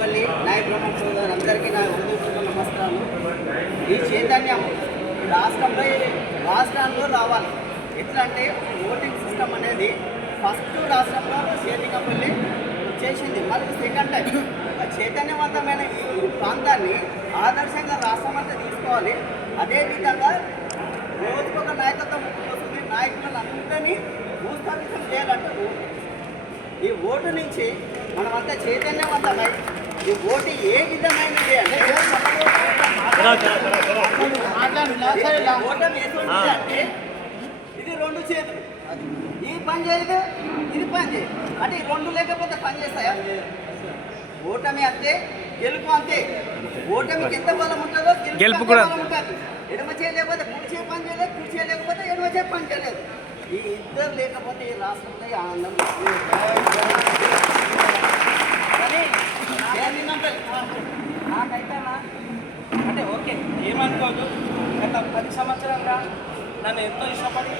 చైతన్యపల్లి నాయ బ్రహ్మ అందరికీ నా హృదయపూర్వక నమస్కారాలు. ఈ చైతన్యం రాష్ట్రాల్లో రావాలి. ఎట్లా అంటే ఓటింగ్ సిస్టమ్ అనేది ఫస్ట్ రాష్ట్రంలో చైతన్యపల్లి చేసింది, మళ్ళీ సెకండ్ టైం. చైతన్యవంతమైన ఈ ప్రాంతాన్ని ఆదర్శంగా రాష్ట్రం అంతా తీసుకోవాలి. అదేవిధంగా రోజుకొక నాయకత్వం వస్తుంది. నాయకులను అందరినీ భూస్థాపితం చేయాలంటారు. ఈ ఓటు నుంచి మనమంతా చైతన్యవంతమై ఈ ఓటు ఏ విధమైనది అంటే అంటే ఇది రెండు చేతులు, ఈ పని చేయదు, ఇది పని చేయదు. అంటే ఈ రెండు లేకపోతే పని చేస్తాయా? ఓటమి అంతే, గెలుపు అంతే. ఓటమికి ఎంత బలం ఉంటుందో గెలుపు కూడా ఉంటుంది. ఎడమ చేయలేకపోతే కుడి చేయ పని చేయలేదు, కుడి చేయలేకపోతే ఎడమ చేయ పని చేయలేదు. ఈ ఇద్దరు లేకపోతే ఈ రాష్ట్రంలో ఆనందం. కానీ నాకైతే అంటే ఓకే ఏమనుకోదు, గత 10 సంవత్సరాలుగా నన్ను ఎంతో ఇష్టపడి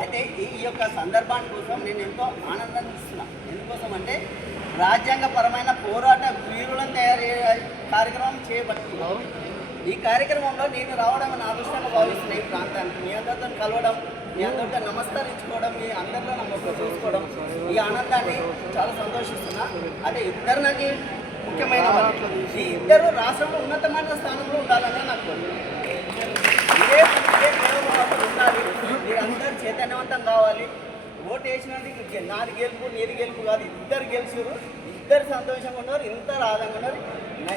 అయితే ఈ యొక్క సందర్భాన్ని కోసం నేను ఎంతో ఆనందాన్ని ఇస్తున్నాను. ఎందుకోసం అంటే రాజ్యాంగపరమైన పోరాట వీరులను తయారు కార్యక్రమం చేపడుతున్నాను. ఈ కార్యక్రమంలో నేను రావడం నా అదృష్టంగా భావిస్తున్నాయి. ఈ ప్రాంతానికి మీ అందరితో కలవడం, మీ అందరితో నమస్కరించుకోవడం, మీ అందరిలో నమ్మకం చూసుకోవడం, ఈ ఆనందాన్ని చాలా సంతోషిస్తున్నా. అదే ఇద్దరు నాకు ముఖ్యమైన ఈ ఇద్దరు రాష్ట్రంలో ఉన్నతమైన స్థానంలో ఉండాలని నాకు ఇదే ఉండాలి. మీరందరూ చైతన్యవంతం కావాలి. ఓటు వేసినందుకు నాది గెలుపు నీది గెలుపు కాదు, ఇద్దరు గెలిచారు, ఇద్దరు సంతోషంగా ఉన్నారు, ఇంత ఆనందంగా ఉన్నారు.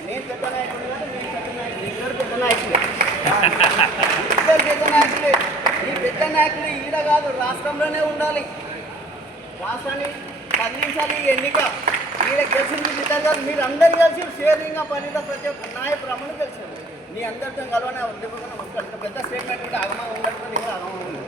నేను పెద్ద నాయకుడు కాదు, నేను పెద్ద నాయకుడు, ఇద్దరు పెద్ద నాయకులే, ఇద్దరు పెద్ద నాయకులే. ఈ పెద్ద నాయకులు ఈడ కాదు, రాష్ట్రంలోనే ఉండాలి. రాష్ట్రాన్ని కదిలించాలి. ఈ ఎన్నిక ఈడ గెలిచింది ఇద్దరు కాదు, మీరు అందరు కలిసి షేరింగ్గా పనిలో ప్రతి ఒక్క నాయకు బ్రహ్మను కలిసారు. మీ అందరితో కలవనే ఉద్యోగంగా వస్తాడు. పెద్ద స్టేట్మెంట్ ఉంటే ఆగమా ఉండదు, నేను ఆగమా ఉండదు.